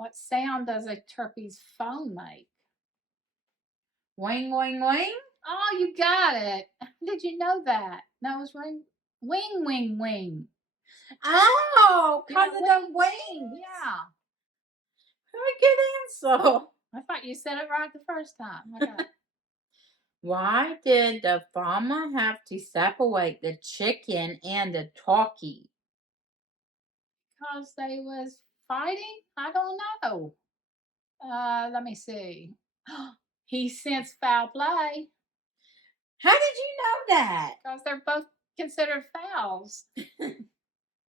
What sound does a turkey's phone make? Wing, wing, wing. Oh, you got it. Did you know that? Nose ring. Wing, wing, wing. Oh, You know, because of wing, the wings. Yeah. Very good answer. I thought you said it right the first time. I got it. Why did the farmer have to separate the chicken and the turkey? Because they was fighting? I don't know. Let me see. He sensed foul play How did you know that? because they're both considered fouls.